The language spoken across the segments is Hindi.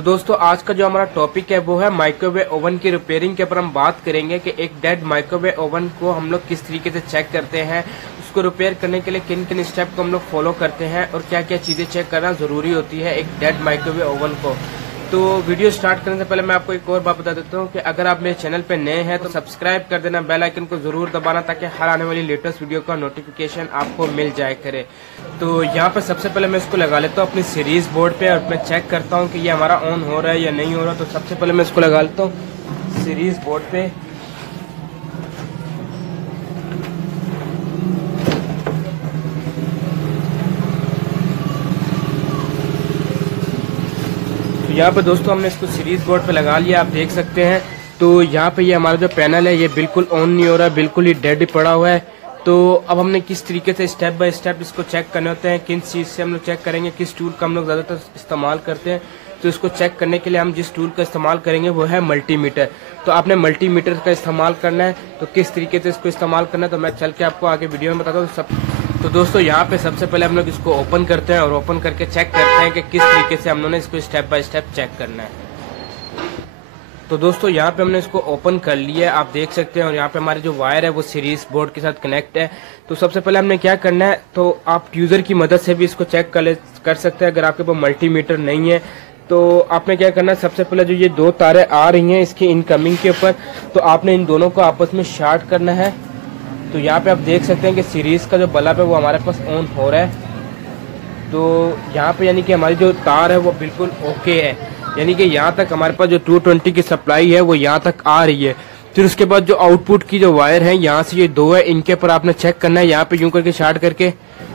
तो दोस्तों आज का जो हमारा टॉपिक है वो है माइक्रोवेव ओवन की रिपेयरिंग के ऊपर हम बात करेंगे कि एक डेड माइक्रोवेव ओवन को हम लोग किस तरीके से चेक करते हैं, उसको रिपेयर करने के लिए किन किन स्टेप को हम लोग फॉलो करते हैं और क्या क्या चीजें चेक करना जरूरी होती है एक डेड माइक्रोवेव ओवन को। तो वीडियो स्टार्ट करने से पहले मैं आपको एक और बात बता देता हूँ कि अगर आप मेरे चैनल पे नए हैं तो सब्सक्राइब कर देना, बेल आइकन को जरूर दबाना ताकि हर आने वाली लेटेस्ट वीडियो का नोटिफिकेशन आपको मिल जाए करे। तो यहाँ पे सबसे पहले मैं इसको लगा लेता हूँ अपनी सीरीज बोर्ड पे और मैं चेक करता हूँ कि ये हमारा ऑन हो रहा है या नहीं हो रहा। तो सबसे पहले मैं इसको लगा लेता हूँ सीरीज बोर्ड पे। तो यहाँ पे दोस्तों हमने इसको सीरीज बोर्ड पे लगा लिया, आप देख सकते हैं। तो यहाँ पे ये हमारा जो पैनल है ये बिल्कुल ऑन नहीं हो रहा है, बिल्कुल ही डेड पड़ा हुआ है। तो अब हमने किस तरीके से स्टेप बाय स्टेप इसको चेक करने होते हैं, किन चीज़ से हम लोग चेक करेंगे, किस टूल का हम लोग ज़्यादातर इस्तेमाल करते हैं। तो इसको चेक करने के लिए हम जिस टूल का इस्तेमाल करेंगे वो है मल्टीमीटर। तो आपने मल्टीमीटर का इस्तेमाल करना है। तो किस तरीके से इसको इस्तेमाल करना है तो मैं चल के आपको आगे वीडियो में बताता हूँ। तो दोस्तों यहाँ पे सबसे पहले हम लोग इसको ओपन करते हैं और ओपन करके चेक करते हैं कि किस तरीके से हम लोगों ने इसको स्टेप बाय स्टेप चेक करना है। तो दोस्तों यहाँ पे हमने इसको ओपन कर लिया है, आप देख सकते हैं। और यहाँ पे हमारे जो वायर है वो सीरीज बोर्ड के साथ कनेक्ट है। तो सबसे पहले हमने क्या करना है, तो आप यूजर की मदद से भी इसको चेक कर सकते हैं अगर आपके पास मल्टीमीटर नहीं है। तो आपने क्या करना है, सबसे पहले जो ये दो तारें आ रही हैं इसकी इनकमिंग के ऊपर, तो आपने इन दोनों को आपस में शॉर्ट करना है। तो यहाँ पे आप देख सकते हैं कि सीरीज का जो बल्ब है वो हमारे पास ऑन हो रहा है। तो यहाँ पे यानी कि हमारी जो तार है वो बिल्कुल ओके है, यानी कि यहाँ तक हमारे पास जो 220 की सप्लाई है वो यहाँ तक आ रही है। फिर उसके बाद जो आउटपुट की जो वायर है यहाँ से ये दो है, इनके ऊपर आपने चेक करना है यहाँ पे यूं करके शॉर्ट करके।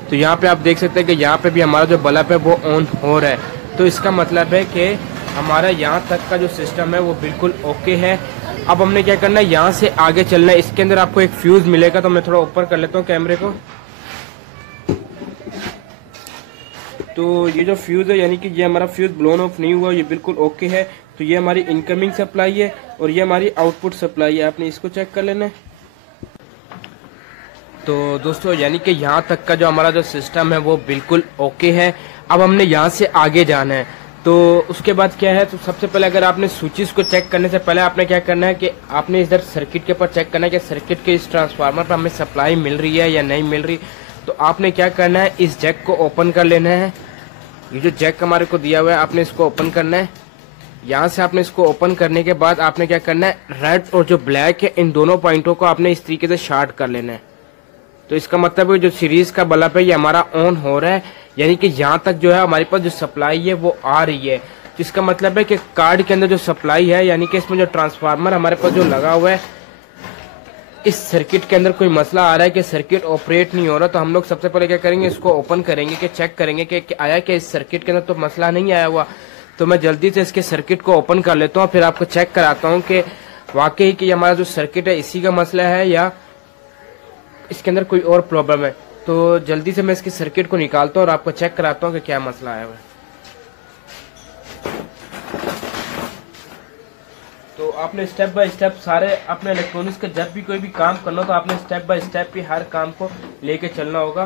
तो यहाँ पे आप देख सकते हैं कि यहाँ पे भी हमारा जो बल्ब है वो ऑन हो रहा है। तो इसका मतलब है कि हमारा यहाँ तक का जो सिस्टम है वो बिल्कुल ओके है। अब हमने क्या करना है, यहाँ से आगे चलना है। इसके अंदर आपको एक फ्यूज मिलेगा, तो मैं थोड़ा ऊपर कर लेता हूँ कैमरे को। तो ये जो फ्यूज है यानी कि ये हमारा फ्यूज ब्लोन ऑफ नहीं हुआ, ये बिल्कुल ओके है। तो ये हमारी इनकमिंग सप्लाई है और ये हमारी आउटपुट सप्लाई है, आपने इसको चेक कर लेना है। तो दोस्तों यानी कि यहाँ तक का जो हमारा जो सिस्टम है वो बिल्कुल ओके है। अब हमने यहाँ से आगे जाना है। तो उसके बाद क्या है, तो सबसे पहले अगर आपने स्विचेस को चेक करने से पहले आपने क्या करना है कि आपने इधर सर्किट के ऊपर चेक करना है कि सर्किट के इस ट्रांसफार्मर पर हमें सप्लाई मिल रही है या नहीं मिल रही। तो आपने क्या करना है, इस जैक को ओपन कर लेना है। ये जो जैक हमारे को दिया हुआ है आपने इसको ओपन करना है। यहाँ से आपने इसको ओपन करने के बाद आपने क्या करना है, रेड और जो ब्लैक है इन दोनों पॉइंटों को आपने इस तरीके से शॉर्ट कर लेना है। तो इसका मतलब है जो सीरीज का बल्ब है ये हमारा ऑन हो रहा है, यानी कि यहाँ तक जो है हमारे पास जो सप्लाई है वो आ रही है। तो इसका मतलब है कि कार्ड के अंदर जो सप्लाई है यानी कि इसमें जो ट्रांसफार्मर हमारे पास जो लगा हुआ है इस सर्किट के अंदर कोई मसला आ रहा है कि सर्किट ऑपरेट नहीं हो रहा। तो हम लोग सबसे पहले क्या करेंगे, इसको ओपन करेंगे कि चेक करेंगे कि आया कि इस सर्किट के अंदर तो मसला नहीं आया हुआ। तो मैं जल्दी से इसके सर्किट को ओपन कर लेता हूँ, फिर आपको चेक कराता हूँ कि वाकई कि हमारा जो सर्किट है इसी का मसला है या इसके अंदर कोई और प्रॉब्लम है। तो जल्दी से मैं इसके सर्किट को निकालता हूँ और आपको चेक कराता हूँ कि क्या मसला आया हुआ है। तो आपने स्टेप बाय स्टेप सारे अपने इलेक्ट्रॉनिक्स का जब भी कोई भी काम करना हो तो आपने स्टेप बाय स्टेप ही हर काम को लेके चलना होगा।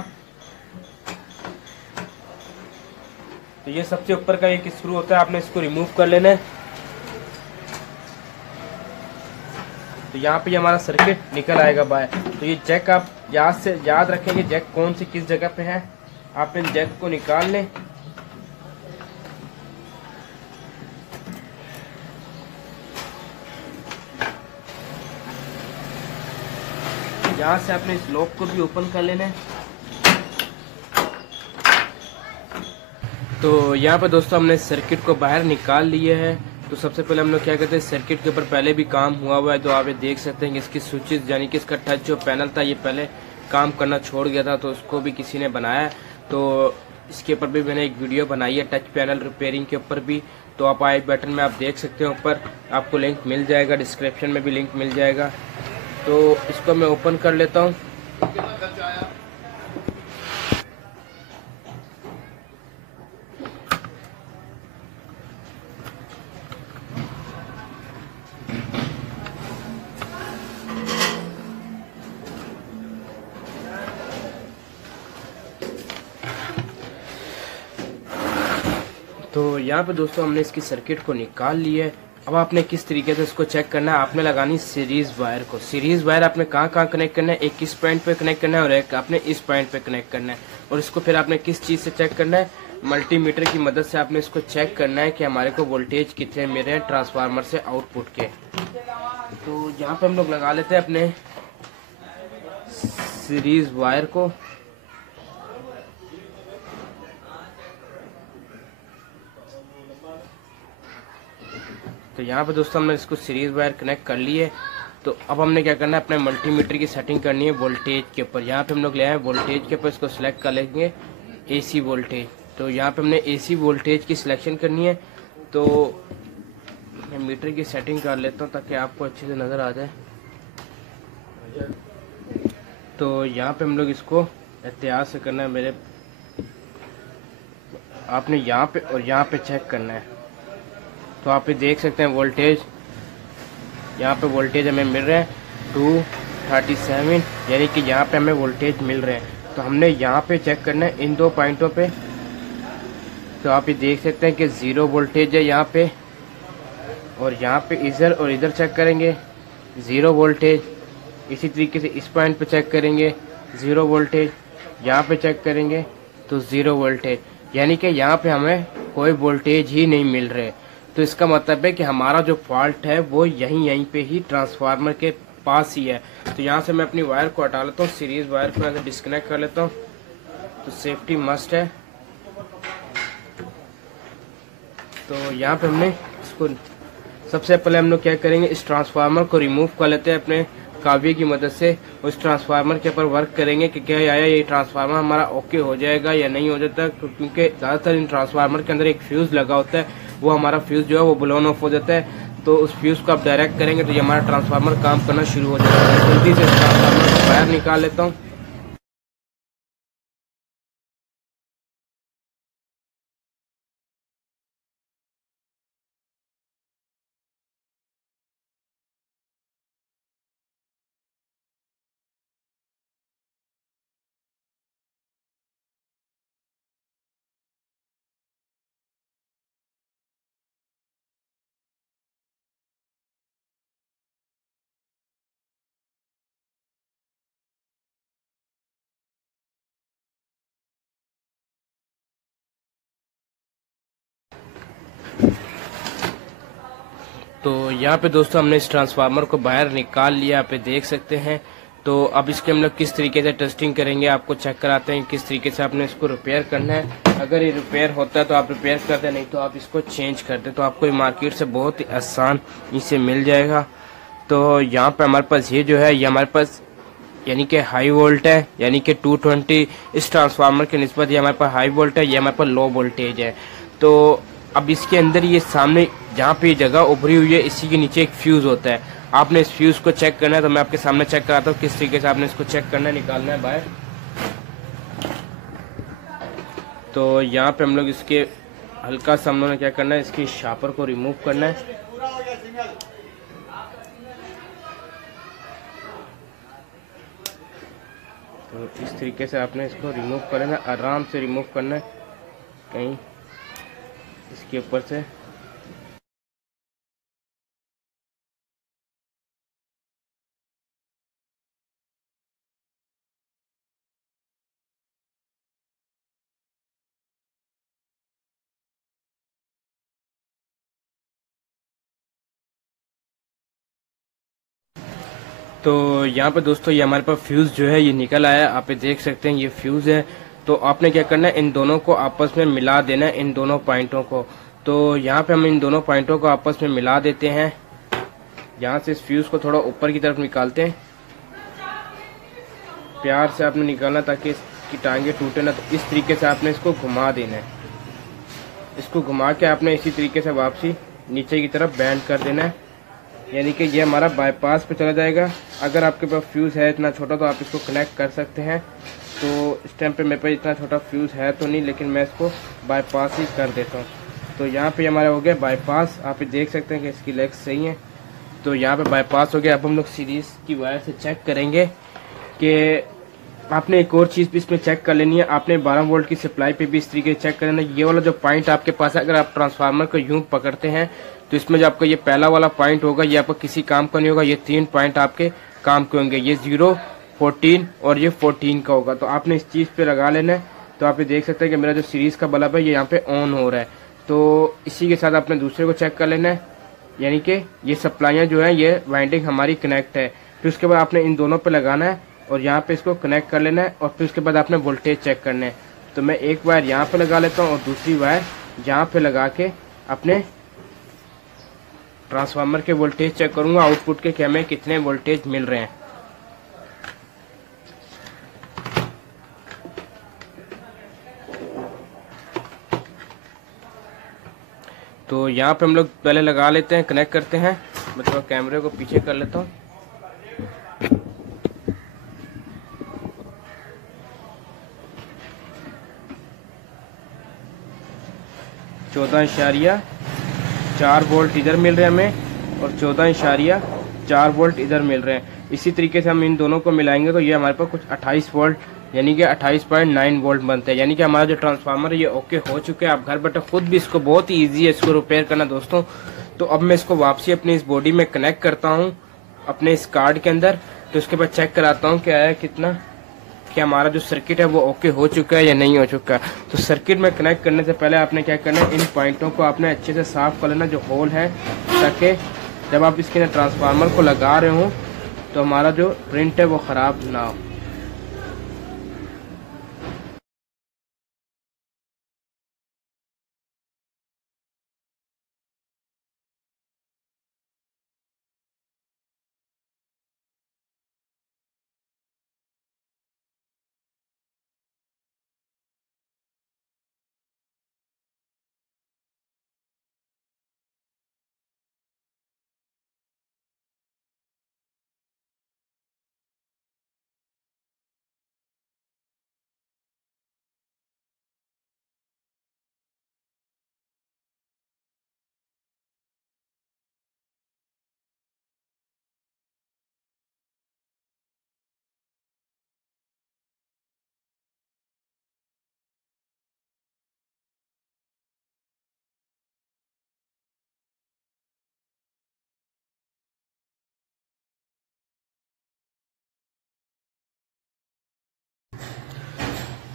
तो ये सबसे ऊपर का एक स्क्रू होता है, आपने इसको रिमूव कर लेना है। तो यहाँ पे हमारा सर्किट निकल आएगा बाहर। तो ये जैक आप याद से याद रखेंगे जैक कौन सी किस जगह पे है, आप इन जैक को निकाल लें। यहाँ से आपने इस लॉक को भी ओपन कर लेना है। तो यहाँ पे दोस्तों हमने सर्किट को बाहर निकाल लिया है। तो सबसे पहले हम लोग क्या करते हैं, सर्किट के ऊपर पहले भी काम हुआ हुआ है। तो आप ये देख सकते हैं कि इसकी स्विचेस यानी कि इसका टच जो पैनल था ये पहले काम करना छोड़ गया था, तो उसको भी किसी ने बनाया। तो इसके ऊपर भी मैंने एक वीडियो बनाई है टच पैनल रिपेयरिंग के ऊपर भी। तो आप आई बटन में आप देख सकते हैं, ऊपर आपको लिंक मिल जाएगा, डिस्क्रिप्शन में भी लिंक मिल जाएगा। तो इसको मैं ओपन कर लेता हूँ। तो यहाँ पे दोस्तों हमने इसकी सर्किट को निकाल ली है। अब आपने किस तरीके से इसको चेक करना है, आपने लगानी सीरीज वायर को। सीरीज वायर आपने कहाँ कनेक्ट करना है, एक इस पॉइंट पे कनेक्ट करना है और एक आपने इस पॉइंट पे कनेक्ट करना है। और इसको फिर आपने किस चीज़ से चेक करना है, मल्टीमीटर की मदद से आपने इसको चेक करना है कि हमारे को वोल्टेज कितने मिल रहे हैं ट्रांसफार्मर से आउटपुट के। तो यहाँ पे हम लोग लगा लेते हैं अपने सीरीज वायर को। तो यहाँ पे दोस्तों हमने इसको सीरीज वायर कनेक्ट कर ली है। तो अब हमने क्या करना है, अपने मल्टीमीटर की सेटिंग करनी है वोल्टेज के ऊपर। यहाँ पे हम लोग ले आए वोल्टेज के ऊपर, इसको सिलेक्ट कर लेंगे एसी वोल्टेज। तो यहाँ पे हमने एसी वोल्टेज की सिलेक्शन करनी है। तो मैं मीटर की सेटिंग कर लेता हूँ ताकि आपको अच्छे से नज़र आ जाए। तो यहाँ पे हम लोग इसको एहतियात से करना है मेरे, आपने यहाँ पे और यहाँ पे चेक करना है। तो आप ये देख सकते हैं वोल्टेज, यहाँ पे वोल्टेज हमें मिल रहे हैं 237, यानी कि यहाँ पे हमें वोल्टेज मिल रहे हैं। तो हमने यहाँ पे चेक करना है इन दो पॉइंटों पे। तो आप ये देख सकते हैं कि 0 वोल्टेज है यहाँ पे, और यहाँ पे इधर और इधर चेक करेंगे 0 वोल्टेज। इसी तरीके से इस पॉइंट पे चेक करेंगे 0 वोल्टेज, यहाँ पे चेक करेंगे तो 0 वोल्टेज, यानी कि यहाँ पे हमें कोई वोल्टेज ही नहीं मिल रहे। तो इसका मतलब है कि हमारा जो फॉल्ट है वो यहीं पे ही ट्रांसफार्मर के पास ही है। तो यहाँ से मैं अपनी वायर को हटा लेता हूँ, सीरीज वायर को यहाँ से डिस्कनेक्ट कर लेता हूँ। तो सेफ्टी मस्ट है। तो यहाँ पे हमने इसको सबसे पहले हम लोग क्या करेंगे, इस ट्रांसफार्मर को रिमूव कर लेते हैं अपने काव्य की मदद से। उस ट्रांसफार्मर के ऊपर वर्क करेंगे कि क्या आया ये ट्रांसफार्मर हमारा ओके हो जाएगा या नहीं हो जाता, क्योंकि ज़्यादातर इन ट्रांसफार्मर के अंदर एक फ्यूज़ लगा होता है, वो हमारा फ्यूज़ जो है वो ब्लोन ऑफ हो जाता है। तो उस फ्यूज़ को आप डायरेक्ट करेंगे तो ये हमारा ट्रांसफार्मर काम करना शुरू हो जाएगा। मैं जल्दी से इस ट्रांसफार्मर को बाहर निकाल लेता हूँ। तो यहाँ पे दोस्तों हमने इस ट्रांसफार्मर को बाहर निकाल लिया, आप देख सकते हैं। तो अब इसके हम लोग किस तरीके से टेस्टिंग करेंगे, आपको चेक कराते हैं किस तरीके से आपने इसको रिपेयर करना है। अगर ये रिपेयर होता है तो आप रिपेयर कर दें, नहीं तो आप इसको चेंज कर दें। तो आपको ये मार्केट से बहुत ही आसान इसे मिल जाएगा। तो यहाँ पे हमारे पास ये जो है ये हमारे पास यानी कि हाई वोल्ट है, यानी कि 220 इस ट्रांसफार्मर के निस्बत ये हमारे पास हाई वोल्ट है, ये हमारे पास लो वोल्टेज है। तो अब इसके अंदर ये सामने जहाँ पे ये जगह उभरी हुई है इसी के नीचे एक फ्यूज़ होता है। आपने इस फ्यूज़ को चेक करना है। तो मैं आपके सामने चेक कराता हूँ किस तरीके से आपने इसको चेक करना है, निकालना है बाहर। तो यहाँ पे हम लोग इसके हल्का सा हम लोगों ने क्या करना है, इसकी शापर को रिमूव करना है। तो इस तरीके से आपने इसको रिमूव करना है, आराम से रिमूव करना है, कहीं इसके ऊपर से। तो यहाँ पे दोस्तों ये हमारे पास फ्यूज़ जो है ये निकल आया, आप देख सकते हैं ये फ्यूज़ है। तो आपने क्या करना है, इन दोनों को आपस में मिला देना है, इन दोनों पॉइंटों को। तो यहाँ पे हम इन दोनों पॉइंटों को आपस में मिला देते हैं। यहाँ से इस फ्यूज़ को थोड़ा ऊपर की तरफ निकालते हैं, प्यार से आपने निकालना ताकि इसकी टांगे टूटे ना। तो इस तरीके से आपने इसको घुमा देना है, इसको घुमा के आपने इसी तरीके से वापसी नीचे की तरफ बैंड कर देना है, यानी कि ये हमारा बाईपास पे चला जाएगा। अगर आपके पास फ्यूज़ है इतना छोटा तो आप इसको कनेक्ट कर सकते हैं। तो इस टाइम पे मेरे पास इतना छोटा फ्यूज़ है तो नहीं, लेकिन मैं इसको बाईपास ही कर देता हूँ। तो यहाँ पे हमारा हो गया बाईपास, आप देख सकते हैं कि इसकी लेग्स सही हैं। तो यहाँ पे बाईपास हो गया। अब हम लोग सीरीज़ की वायर से चेक करेंगे कि आपने एक और चीज़ भी इसमें चेक कर लेनी है। आपने 12 वोल्ट की सप्लाई पे भी इस तरीके से चेक कर लेना। ये वाला जो पॉइंट आपके पास है, अगर आप ट्रांसफार्मर को यूं पकड़ते हैं तो इसमें जो आपका ये पहला वाला पॉइंट होगा ये आपका किसी काम का नहीं होगा। ये 3 पॉइंट आपके काम के होंगे, ये 0, 14 और ये 14 का होगा। तो आपने इस चीज़ पे लगा लेना है। तो आप ये देख सकते हैं कि मेरा जो सीरीज़ का बल्ब है ये यहाँ पे ऑन हो रहा है। तो इसी के साथ आपने दूसरे को चेक कर लेना है, यानी कि ये सप्लाइयाँ जो है ये वाइंडिंग हमारी कनेक्ट है। फिर उसके बाद आपने इन दोनों पे लगाना है और यहाँ पे इसको कनेक्ट कर लेना है और फिर उसके बाद आपने वोल्टेज चेक करना है। तो मैं एक वायर यहाँ पे लगा लेता हूँ और दूसरी वायर यहाँ पे लगा के अपने ट्रांसफार्मर के वोल्टेज चेक करूँगा, आउटपुट के कि हमें कितने वोल्टेज मिल रहे हैं। तो यहाँ पे हम लोग पहले लगा लेते हैं, कनेक्ट करते हैं। मैं थोड़ा कैमरे को पीछे कर लेता हूँ। .4 वोल्ट इधर मिल रहे हैं हमें और 14.4 वोल्ट इधर मिल रहे हैं। इसी तरीके से हम इन दोनों को मिलाएंगे तो ये हमारे पास कुछ 28 वोल्ट यानी कि 28.9 वोल्ट बनते हैं। यानी कि हमारा जो ट्रांसफार्मर है ये ओके हो चुके हैं। आप घर बैठे खुद भी इसको, बहुत ही ईजी है इसको रिपेयर करना दोस्तों। तो अब मैं इसको वापसी अपनी इस बॉडी में कनेक्ट करता हूँ अपने इस कार्ड के अंदर। तो उसके बाद चेक कराता हूँ क्या है, कितना कि हमारा जो सर्किट है वो ओके हो चुका है या नहीं हो चुका है। तो सर्किट में कनेक्ट करने से पहले आपने क्या करना है, इन पॉइंटों को आपने अच्छे से साफ कर लेना जो होल है, ताकि जब आप इसके अंदर ट्रांसफार्मर को लगा रहे हो तो हमारा जो प्रिंट है वो ख़राब ना हो।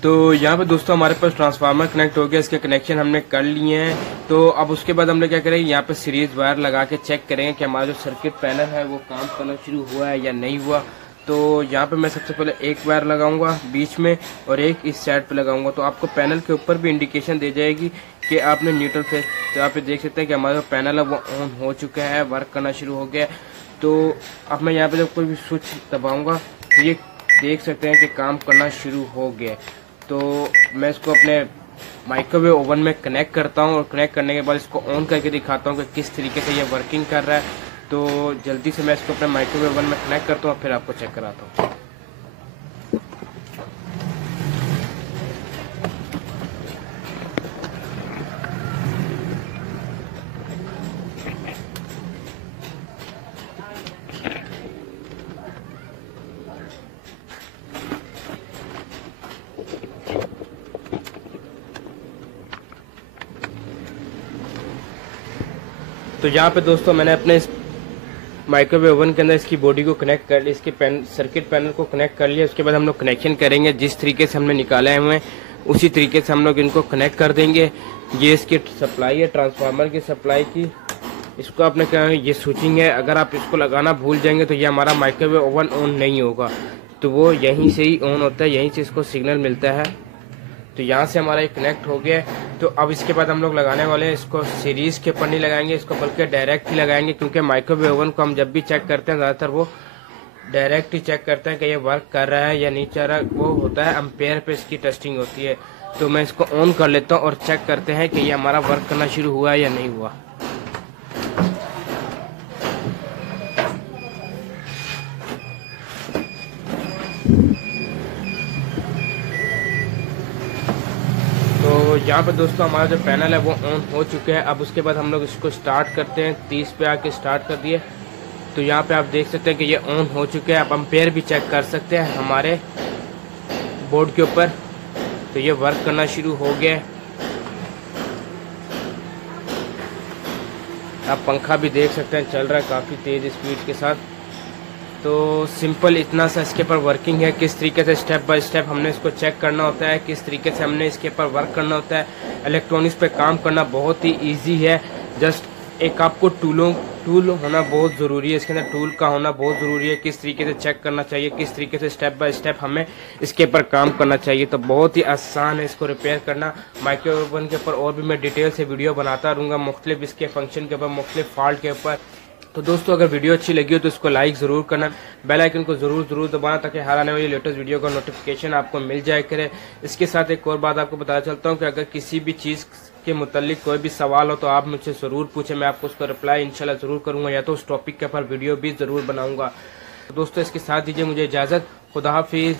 तो यहाँ पे दोस्तों हमारे पास ट्रांसफार्मर कनेक्ट हो गया, इसके कनेक्शन हमने कर लिए हैं। तो अब उसके बाद हम लोग क्या करेंगे, यहाँ पे सीरीज वायर लगा के चेक करेंगे कि हमारा जो सर्किट पैनल है वो काम करना शुरू हुआ है या नहीं हुआ। तो यहाँ पे मैं सबसे पहले एक वायर लगाऊंगा बीच में और एक इस साइड पे लगाऊंगा। तो आपको पैनल के ऊपर भी इंडिकेशन दे जाएगी कि आपने न्यूट्रल फेस। तो आप देख सकते हैं कि हमारा जो पैनल है वो ऑन हो चुका है, वर्क करना शुरू हो गया। तो अब मैं यहाँ पे जब कोई भी स्विच दबाऊंगा तो ये देख सकते हैं कि काम करना शुरू हो गया। तो मैं इसको अपने माइक्रोवेव ओवन में कनेक्ट करता हूँ और कनेक्ट करने के बाद इसको ऑन करके दिखाता हूँ कि किस तरीके से ये वर्किंग कर रहा है। तो जल्दी से मैं इसको अपने माइक्रोवेव ओवन में कनेक्ट करता हूँ और फिर आपको चेक कराता हूँ। तो यहाँ पे दोस्तों मैंने अपने इस माइक्रोवेव ओवन के अंदर इसकी बॉडी को कनेक्ट कर लिया, इसके सर्किट पैनल को कनेक्ट कर लिया। उसके बाद हम लोग कनेक्शन करेंगे, जिस तरीके से हमने निकाले हुए हैं उसी तरीके से हम लोग इनको कनेक्ट कर देंगे। ये इसकी सप्लाई है ट्रांसफार्मर की सप्लाई की, इसको आपने क्या, ये स्विचिंग है। अगर आप इसको लगाना भूल जाएंगे तो ये हमारा माइक्रोवेव ओवन ऑन नहीं होगा। तो वो यहीं से ही ऑन होता है, यहीं से इसको सिग्नल मिलता है। तो यहाँ से हमारा ये कनेक्ट हो गया है। तो अब इसके बाद हम लोग लगाने वाले हैं, इसको सीरीज के ऊपर नहीं लगाएंगे, इसको बल्कि डायरेक्ट ही लगाएंगे। क्योंकि माइक्रोवेव ओवन को हम जब भी चेक करते हैं ज़्यादातर वो डायरेक्ट ही चेक करते हैं कि ये वर्क कर रहा है या नहीं कर रहा है। वो होता है एम्पेयर पे इसकी टेस्टिंग होती है। तो मैं इसको ऑन कर लेता हूँ और चेक करते हैं कि ये हमारा वर्क करना शुरू हुआ है या नहीं हुआ। तो यहाँ पे दोस्तों हमारा जो पैनल है वो ऑन हो चुके हैं। अब उसके बाद हम लोग इसको स्टार्ट करते हैं, 30 पे आके स्टार्ट कर दिए। तो यहाँ पे आप देख सकते हैं कि ये ऑन हो चुके हैं। आप एम्पेयर भी चेक कर सकते हैं हमारे बोर्ड के ऊपर। तो ये वर्क करना शुरू हो गया है। आप पंखा भी देख सकते हैं चल रहा है काफ़ी तेज़ स्पीड के साथ। तो सिंपल इतना सा इसके ऊपर वर्किंग है। किस तरीके से स्टेप बाय स्टेप हमने इसको चेक करना होता है, किस तरीके से हमने इसके ऊपर वर्क करना होता है। इलेक्ट्रॉनिक्स पे काम करना बहुत ही इजी है। जस्ट एक आपको टूल होना बहुत ज़रूरी है, इसके अंदर टूल का होना बहुत ज़रूरी है। किस तरीके से चेक करना चाहिए, किस तरीके से स्टेप बाय स्टेप हमें इसके ऊपर काम करना चाहिए। तो बहुत ही आसान है इसको रिपेयर करना। माइक्रो ओवन के ऊपर और भी मैं डिटेल से वीडियो बनाता रहूँगा, मुख्तलिफ इसके फंक्शन के ऊपर, मुख्तलिफ फॉल्ट के ऊपर। तो दोस्तों अगर वीडियो अच्छी लगी हो तो इसको लाइक ज़रूर करना, बेल आइकन को ज़रूर दबाना, ताकि हर आने वाली लेटेस्ट वीडियो का नोटिफिकेशन आपको मिल जाए करे। इसके साथ एक और बात आपको बताना चलता हूँ कि अगर किसी भी चीज़ के मुतालिक कोई भी सवाल हो तो आप मुझसे ज़रूर पूछें, मैं आपको उसका रिप्लाई इंशाल्लाह ज़रूर करूँगा, या तो उस टॉपिक के ऊपर वीडियो भी ज़रूर बनाऊँगा। तो दोस्तों इसके साथ दीजिए मुझे इजाज़त। खुदा हाफिज़।